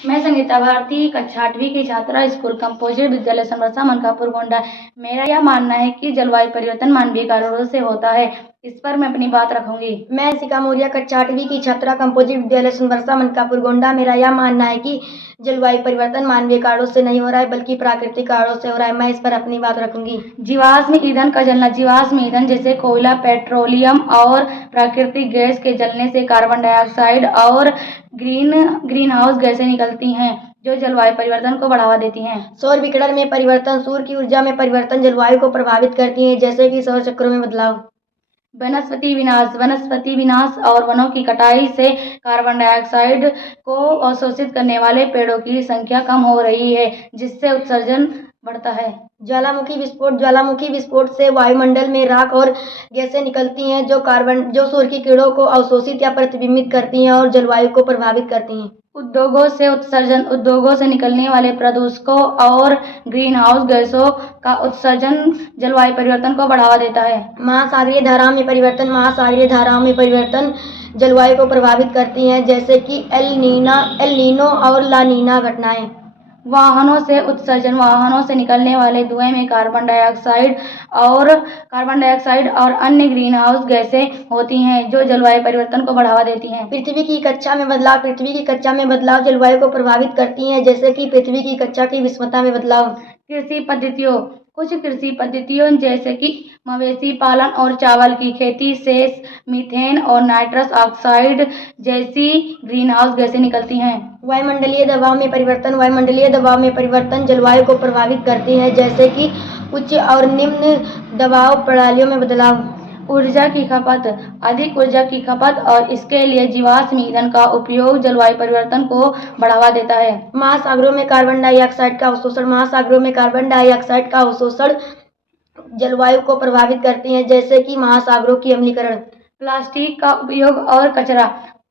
मैं संगीता भारती, कक्षा 8वीं की छात्रा, स्कूल कंपोजिट विद्यालय समरसा मनकापुर गोंडा। मेरा यह मानना है कि जलवायु परिवर्तन मानवीय कारणों से होता है। इस पर मैं अपनी बात रखूंगी। मैं शिखा मौर्य, कक्षा 8वीं की छात्रा, कंपोजिट विद्यालय समरसा मनकापुर गोंडा। मेरा यह मानना है कि जलवायु परिवर्तन मानवीय कारणों से नहीं हो रहा है, बल्कि प्राकृतिक कारणों से हो रहा है। मैं इस पर अपनी बात रखूंगी। जीवाश्म ईंधन का जलना। जीवाश्म ईंधन जैसे कोयला, पेट्रोलियम और प्राकृतिक गैस के जलने से कार्बन डाइऑक्साइड और ग्रीन हाउस गैसें निकलती हैं, जो जलवायु परिवर्तन को बढ़ावा देती हैं। सौर विकिरण में परिवर्तन। सूर्य की ऊर्जा में परिवर्तन जलवायु को प्रभावित करती है, जैसे कि सौर चक्रों में बदलाव। वनस्पति विनाश। वनस्पति विनाश और वनों की कटाई से कार्बन डाइऑक्साइड को अवशोषित करने वाले पेड़ों की संख्या कम हो रही है, जिससे उत्सर्जन बढ़ता है। ज्वालामुखी विस्फोट। ज्वालामुखी विस्फोट से वायुमंडल में राख और गैसें निकलती हैं, जो सूर्य की किरणों को अवशोषित या प्रतिबिंबित करती हैं और जलवायु को प्रभावित करती हैं। उद्योगों से उत्सर्जन। उद्योगों से निकलने वाले प्रदूषकों और ग्रीन हाउस गैसों का उत्सर्जन जलवायु परिवर्तन को बढ़ावा देता है। महासागरीय धाराओं में परिवर्तन। महासागरीय धाराओं में परिवर्तन जलवायु को प्रभावित करती हैं, जैसे कि एल नीनो और ला नीना घटनाएं। वाहनों से उत्सर्जन। वाहनों से निकलने वाले धुएं में कार्बन डाइऑक्साइड और अन्य ग्रीन हाउस गैसें होती हैं, जो जलवायु परिवर्तन को बढ़ावा देती हैं। पृथ्वी की कक्षा में बदलाव। पृथ्वी की कक्षा में बदलाव जलवायु को प्रभावित करती हैं, जैसे कि पृथ्वी की कक्षा की विषमता में बदलाव। कृषि पद्धतियों। कुछ कृषि पद्धतियों जैसे कि मवेशी पालन और चावल की खेती से मीथेन और नाइट्रस ऑक्साइड जैसी ग्रीन हाउस गैसें निकलती हैं। वायुमंडलीय दबाव में परिवर्तन। वायुमंडलीय दबाव में परिवर्तन जलवायु को प्रभावित करती है, जैसे कि उच्च और निम्न दबाव प्रणालियों में बदलाव। ऊर्जा की खपत। अधिक ऊर्जा की खपत और इसके लिए जीवाश्म ईंधन का उपयोग जलवायु परिवर्तन को बढ़ावा देता है। महासागरों में कार्बन डाइऑक्साइड का अवशोषण। महासागरों में कार्बन डाइऑक्साइड का अवशोषण जलवायु को प्रभावित करती है, जैसे कि महासागरों की अम्लीकरण। प्लास्टिक का उपयोग और कचरा।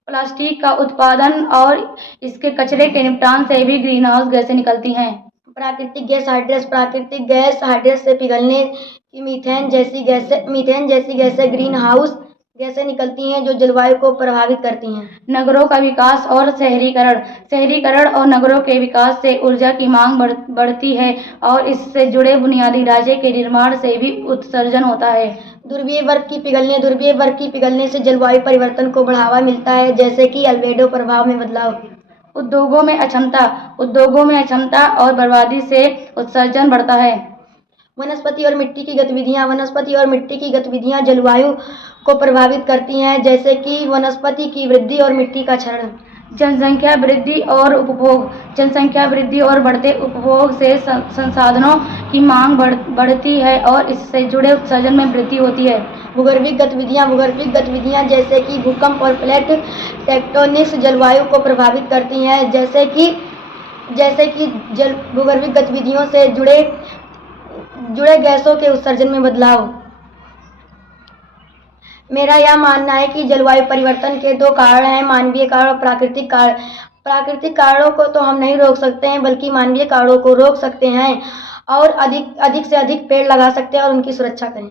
प्लास्टिक का उत्पादन और इसके कचरे के निपटान से भी ग्रीन हाउस गैसें निकलती हैं। प्राकृतिक गैस हाइड्रेस। प्राकृतिक गैस हाइड्रेस से पिघलने की मीथेन जैसी गैसें ग्रीन हाउस गैसें निकलती हैं, जो जलवायु को प्रभावित करती हैं। नगरों का विकास और शहरीकरण। शहरीकरण और नगरों के विकास से ऊर्जा की मांग बढ़ती है और इससे जुड़े बुनियादी ढांचे के निर्माण से भी उत्सर्जन होता है। ध्रुवीय बर्फ की पिघलने। ध्रुवीय बर्फ की पिघलने से जलवायु परिवर्तन को बढ़ावा मिलता है, जैसे कि अल्बेडो प्रभाव में बदलाव। उद्योगों में अक्षमता और बर्बादी से उत्सर्जन बढ़ता है। वनस्पति और मिट्टी की गतिविधियां। वनस्पति और मिट्टी की गतिविधियां जलवायु को प्रभावित करती हैं, जैसे कि वनस्पति की वृद्धि और मिट्टी का क्षरण। जनसंख्या वृद्धि और उपभोग। जनसंख्या वृद्धि और बढ़ते उपभोग से संसाधनों की मांग बढ़ती है और इससे जुड़े उत्सर्जन में वृद्धि होती है। भूगर्भिक गतिविधियां जैसे कि भूकंप और प्लेट टेक्टोनिक्स जलवायु को प्रभावित करती हैं, जैसे कि भूगर्भिक गतिविधियों से जुड़े गैसों के उत्सर्जन में बदलाव। मेरा यह मानना है कि जलवायु परिवर्तन के दो कारण हैं, मानवीय कारण और प्राकृतिक कारण। प्राकृतिक कारणों को तो हम नहीं रोक सकते हैं, बल्कि मानवीय कारणों को रोक सकते हैं और अधिक से अधिक पेड़ लगा सकते हैं और उनकी सुरक्षा करें।